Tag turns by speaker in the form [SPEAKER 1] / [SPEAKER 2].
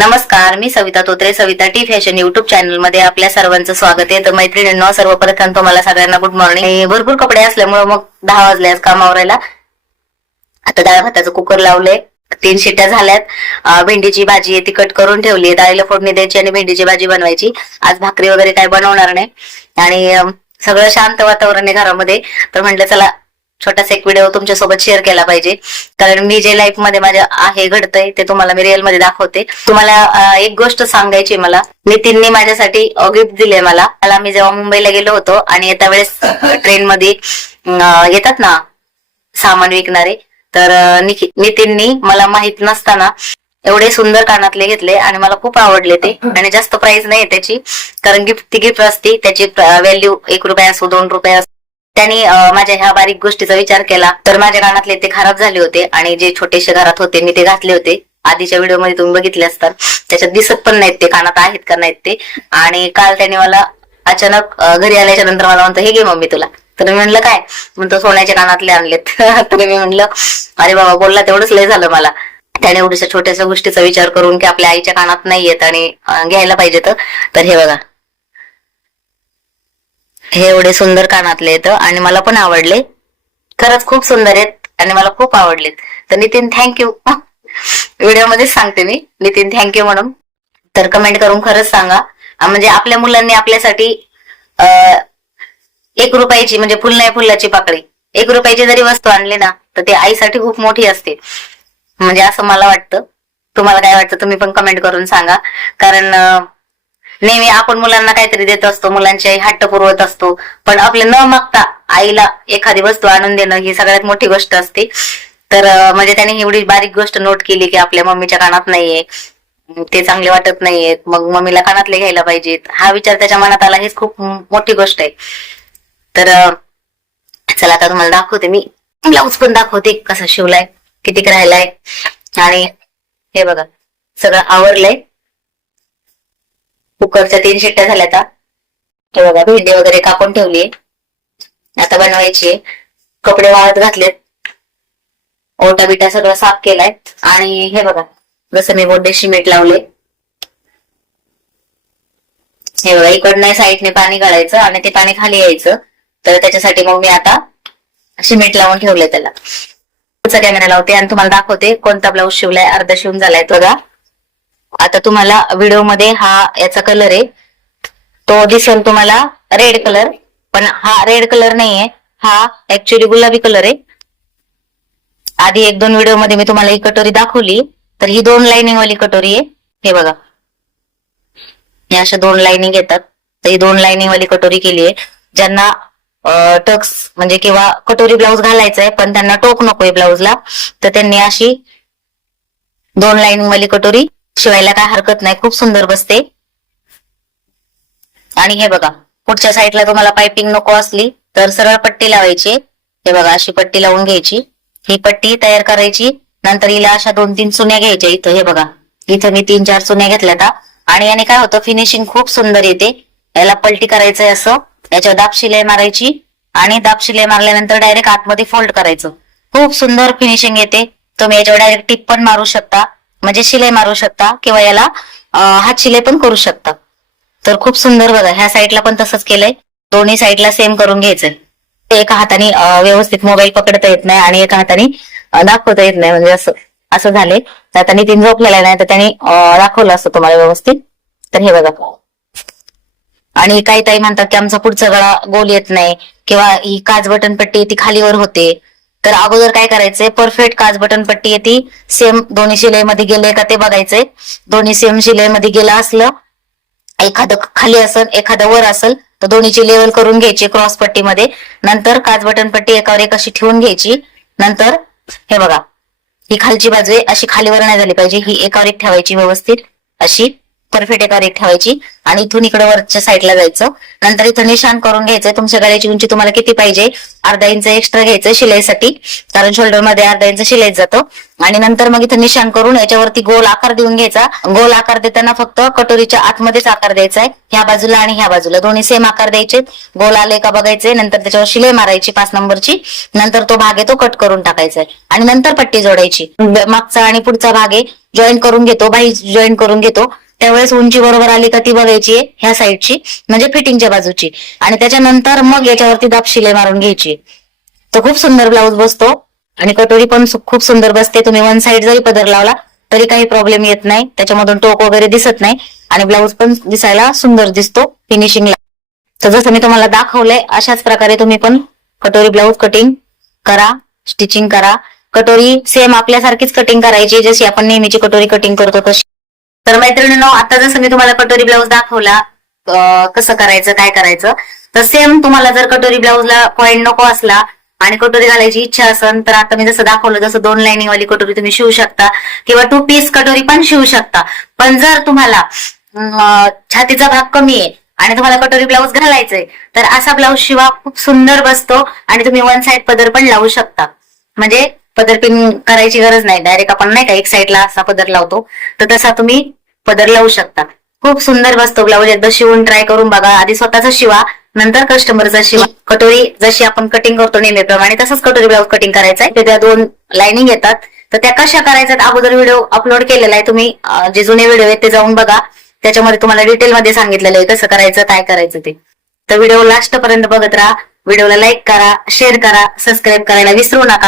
[SPEAKER 1] नमस्कार मी Savita Totre Savita T fashion YouTube चॅनलमध्ये आपल्या सर्वांचं स्वागत आहे. तर मैत्रिणींना सर्वप्रथम तुम्हाला सगळ्यांना गुड मॉर्निंग भरपूर कपडे असल्यामुळे मग दहा वाजले आज कामावरायला आता डाळ भाताचं कुकर लावलंय. तीन शिट्ट्या झाल्यात. भेंडीची भाजी आहे ती कट करून ठेवली आहे. डाळीला फोडणी द्यायची आणि भेंडीची भाजी बनवायची. आज भाकरी वगैरे काय बनवणार नाही. आणि सगळं शांत वातावरण आहे घरामध्ये. तर म्हटलं चला छोटासा एक व्हिडिओ तुमच्यासोबत शेअर केला पाहिजे. कारण मी जे लाईफमध्ये माझ्या आहे घडतंय ते तुम्हाला मी रिअलमध्ये दाखवते. तुम्हाला एक गोष्ट सांगायची मला. नितीनने माझ्यासाठी गिफ्ट दिले मला. मला मी जेव्हा मुंबईला गेलो होतो आणि येत्या वेळेस ट्रेन मध्ये येतात ना सामान विकणारे तर नितीननी मला माहीत नसताना एवढे सुंदर कानातले घेतले आणि मला खूप आवडले ते. आणि जास्त प्राइस नाही त्याची. कारण गिफ्ट ती गिफ्ट असती. त्याची व्हॅल्यू एक रुपये असो दोन रुपये असो. त्यांनी माझ्या ह्या बारीक गोष्टीचा विचार केला. तर माझ्या कानातले ते खराब झाले होते आणि जे छोटेसे घरात होते मी ते घातले होते. आधीच्या व्हिडिओमध्ये तुम्ही बघितले असतात. त्याच्यात दिसत पण नाहीत ते कानात आहेत का नाहीत ते. आणि काल त्यांनी मला अचानक घरी आल्याच्यानंतर मला म्हणतो हे घे मम्मी तुला. तर मी म्हणलं काय? म्हणतो सोन्याच्या कानातले आणलेत. तर मी म्हणलं अरे बाबा बोलला तेवढंच लय झालं मला. त्याने एवढ्याशा छोट्याशा गोष्टीचा विचार करून की आपल्या आईच्या कानात नाही येत आणि घ्यायला पाहिजे तर हे बघा. हे एवढे सुंदर कानातले येतं आणि मला पण आवडले. खरंच खूप सुंदर आहेत आणि मला खूप आवडलेत. तर नितीन थँक्यू व्हिडिओमध्ये सांगते मी. नितीन थँक्यू म्हणून. तर कमेंट करून खरंच सांगा. म्हणजे आपल्या मुलांनी आपल्यासाठी एक रुपयाची म्हणजे फुल नाही फुलाची पाकळी. एक रुपयाची जरी वस्तू आणली ना तर ती आईसाठी खूप मोठी असते. म्हणजे असं मला वाटतं. तुम्हाला काय वाटतं तुम्ही पण कमेंट करून सांगा. कारण नेहमी आपण मुलांना काहीतरी देत असतो मुलांची आई हट्ट पुरवत असतो. पण आपले न मागता आईला एखादी वस्तू आणून देणं ही सगळ्यात मोठी गोष्ट असते. तर म्हणजे त्याने एवढी बारीक गोष्ट नोट केली की आपल्या मम्मीच्या कानात नाहीये ते चांगले वाटत नाहीयेत मग मम्मीला कानातले घ्यायला पाहिजेत. हा विचार त्याच्या मनात आला हेच खूप मोठी गोष्ट आहे. तर चला आता तुम्हाला दाखवते मी. ब्लाऊज पण दाखवते कसा शिवलाय किती राहिलाय. आणि हे बघा सगळं आवरलंय. कुकरच्या तीन शिट्ट्या झाल्या आता. हे बघा भेंडी वगैरे कापून ठेवली. आता बनवायची कपडे वाळत घातलेत. ओटा बिटा सगळं साफ केलाय. आणि हे बघा जसं मी बोड्डेशी मीठ लावले. हे बघा इकडनं साईडने पाणी काढायचं आणि ते पाणी खाली यायचं. तर त्याच्यासाठी मग मी आता शिमेट लावून ठेवलंय त्याला. कॅमेरा लावते आणि तुम्हाला दाखवते कोणता ब्लाऊज शिवलाय अर्धा शिवून झालाय. तो बघा. आता तुम्हाला व्हिडिओमध्ये हा याचा कलर आहे. तो दिसेल तुम्हाला रेड कलर पण हा रेड कलर नाहीये. हा ऍक्च्युली गुलाबी कलर आहे. आधी एक दोन व्हिडिओमध्ये मी तुम्हाला ही कटोरी दाखवली तर ही दोन लाईनिंग वाली कटोरी आहे. हे बघा. या अशा दोन लाईनिंग येतात. तर ही दोन लाईनिंग वाली कटोरी केली आहे. ज्यांना टक्स म्हणजे किंवा कटोरी ब्लाऊज घालायचा आहे पण त्यांना टोक नकोय ब्लाऊजला तर त्यांनी अशी दोन लाईनिंग वाली कटोरी शिवायला काय हरकत नाही. खूप सुंदर बसते. आणि हे बघा पुढच्या साईडला तुम्हाला पायपिंग नको असली तर सरळ पट्टी लावायची. हे बघा अशी पट्टी लावून घ्यायची. ही पट्टी तयार करायची. नंतर हिला अशा दोन तीन चुन्या घ्यायच्या इथं. हे बघा इथं मी तीन चार चुन्या घेतल्या आता. आणि याने काय होतं फिनिशिंग खूप सुंदर येते. याला पलटी करायचंय असं. याच्यावर दाब शिलाई मारायची. आणि दाब शिलाई मारल्यानंतर डायरेक्ट आतमध्ये फोल्ड करायचं. खूप सुंदर फिनिशिंग येते. तुम्ही याच्यावर डायरेक्ट टिप पण मारू शकता. म्हणजे शिलाई मारू शकता किंवा याला हात शिलाई पण करू शकता. तर खूप सुंदर बघा ह्या साईडला पण तसंच केलंय. दोन्ही साईडला सेम करून घ्यायचंय. एका हाताने व्यवस्थित मोबाईल पकडता येत नाही आणि एका हाताने दाखवता येत नाही. म्हणजे असं असं झालंय. तर आता नितीन झोपलेला नाही तर त्यांनी दाखवलं असतं तुम्हाला व्यवस्थित. तर हे बघा. आणि काही ताई म्हणतात की आमचा पुढचा गळा गोल येत नाही किंवा ही काच बटन पट्टी ती खालीवर होते. तर अगोदर काय करायचंय? परफेक्ट काच बटन पट्टी आहे ती सेम दोन्ही शिलाईमध्ये गेले का ते बघायचंय. दोन्ही सेम शिलाईमध्ये गेलं असलं एखादं खाली असेल एखादं वर असेल तर दोन्हीची लेवल करून घ्यायची क्रॉस पट्टीमध्ये. नंतर काच बटन पट्टी एकावर एक अशी ठेवून घ्यायची. नंतर हे बघा ही खालची बाजू आहे अशी खालीवर नाही झाली पाहिजे. ही एकावर एक ठेवायची व्यवस्थित अशी. परफेक्ट एका रेट ठेवायची आणि इथून इकडे वरच्या साईडला जायचं. नंतर इथं निशाण करून घ्यायचं तुमच्या गळ्याची उंची तुम्हाला किती पाहिजे? अर्धा इंच एक्स्ट्रा घ्यायचं शिलाईसाठी. कारण शोल्डरमध्ये अर्धा इंच शिलाई जातो. आणि नंतर मग इथं निशाण करून याच्यावरती गोल आकार देऊन घ्यायचा. गोल आकार देताना फक्त कटोरीच्या आतमध्येच आकार द्यायचा आहे ह्या बाजूला आणि ह्या बाजूला. दोन्ही सेम आकार द्यायचे. गोल आले का बघायचे. नंतर त्याच्यावर शिलाई मारायची पाच नंबरची. नंतर तो भाग आहे तो कट करून टाकायचा आहे आणि नंतर पट्टी जोडायची. मागचा आणि पुढचा भाग आहे. जॉईन करून घेतो. बाही जॉईन करून घेतो. त्यावेळेस उंची बरोबर आली का ती बघायची आहे ह्या साईडची म्हणजे फिटिंगच्या बाजूची. आणि त्याच्यानंतर मग याच्यावरती दाब शिलाई मारून घ्यायची. तो खूप सुंदर ब्लाऊज बसतो आणि कटोरी पण खूप सुंदर बसते. तुम्ही वन साईड जरी पदर लावला तरी काही प्रॉब्लेम येत नाही. त्याच्यामधून टोक वगैरे दिसत नाही. आणि ब्लाऊज पण दिसायला सुंदर दिसतो फिनिशिंगला तर जसं मी तुम्हाला दाखवलंय अशाच प्रकारे तुम्ही पण कटोरी ब्लाऊज कटिंग करा स्टिचिंग करा. कटोरी सेम आपल्यासारखीच कटिंग करायची जशी आपण नेहमीची कटोरी कटिंग करतो तशी. तर मैत्रिणींनो आता जसं मी तुम्हाला कटोरी ब्लाऊज दाखवला कसं करायचं काय करायचं तर सेम तुम्हाला जर कटोरी ब्लाऊजला पॉइंट नको असला आणि कटोरी घालायची इच्छा असेल तर आता मी जसं दाखवलं जसं दोन लाईनिंग वाली कटोरी तुम्ही शिवू शकता किंवा टू पीस कटोरी पण शिवू शकता. पण जर तुम्हाला छातीचा भाग कमी आहे आणि तुम्हाला कटोरी ब्लाऊज घालायचंय तर असा ब्लाऊज शिवा खूप सुंदर बसतो आणि तुम्ही वन साइड पदर पण लावू शकता. म्हणजे पदर पिन करायची गरज नाही डायरेक्ट आपण नाही का एक साईडला असा पदर लावतो. तर तसा तुम्ही पदर लावू शकता. खूप सुंदर बसतो ब्लाऊज एकदा शिवून ट्राय करून बघा. आधी स्वतःचा शिवा नंतर कस्टमरचा शिवा. कटोरी जशी आपण कटिंग करतो नेहमीप्रमाणे तसंच कटोरी ब्लाऊज कटिंग करायचा आहे त्या दोन लाईनिंग येतात. तर त्या कशा करायच्यात? अगोदर व्हिडिओ अपलोड केलेला आहे. तुम्ही जे जुने व्हिडिओ आहेत ते जाऊन बघा. त्याच्यामध्ये तुम्हाला डिटेलमध्ये सांगितलेलं आहे कसं करायचं काय करायचं ते. तर व्हिडिओ लास्ट पर्यंत बघत राहा. व्हिडिओला लाईक करा शेअर करा सबस्क्राईब करायला विसरू नका.